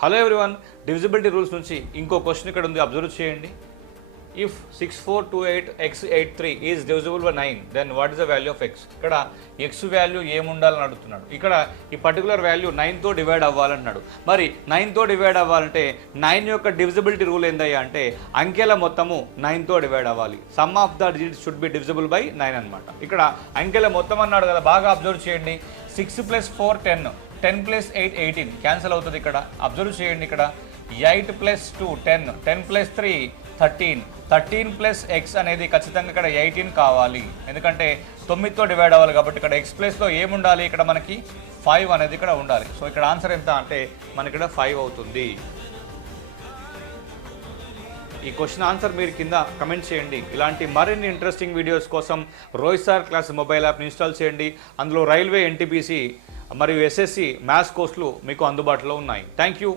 Hello everyone, divisibility rules నుంచి ఇంకో question ఇక్కడ ఉంది, అబ్జర్వ్ చేయండి. If 6428x83 is divisible by 9 then what is the value of X. ఇక్కడ ఎక్స్ వాల్యూ ఏముండాలని అడుగుతున్నాడు. ఇక్కడ ఈ పర్టికులర్ వాల్యూ 9తో డివైడ్ అవ్వాలన్నాడు. మరి 9తో డివైడ్ అవ్వాలంటే 9 యొక్క డివిజిబిలిటీ రూల్ ఏందయ్యా అంటే అంకెల మొత్తము 9తో డివైడ్ అవ్వాలి. Some of the digits should be divisible by 9 అనమాట. ఇక్కడ అంకెల మొత్తం అన్నాడు కదా, బాగా అబ్జర్వ్ చేయండి. 6 + 4 10, 10 + 8 18 క్యాన్సిల్ అవుతుంది. ఇక్కడ అబ్జర్వ్ చేయండి. ఇక్కడ 8 + 2 10, 10 + 3 13, 13 + x అనేది ఖచ్చితంగా ఇక్కడ 18 కావాలి. ఎందుకంటే 9తో డివైడ్ అవ్వాలి కాబట్టి ఇక్కడ x ప్లస్లో ఏముండాలి, ఇక్కడ మనకి 5 అనేది ఇక్కడ ఉండాలి. సో ఇక్కడ ఆన్సర్ ఎంత అంటే మనకి ఇక్కడ 5 అవుతుంది. ఈ క్వశ్చన్ ఆన్సర్ మీరు కింద కమెంట్ చేయండి. ఇలాంటి మరిన్ని ఇంట్రెస్టింగ్ వీడియోస్ కోసం రోహిత్ సార్ క్లాస్ మొబైల్ యాప్ని ఇన్స్టాల్ చేయండి. అందులో రైల్వే, ఎన్టీపీసీ మరియు ఎస్ఎస్సి మ్యాథ్స్ కోర్సులు మీకు అందుబాటులో ఉన్నాయి. Thank you.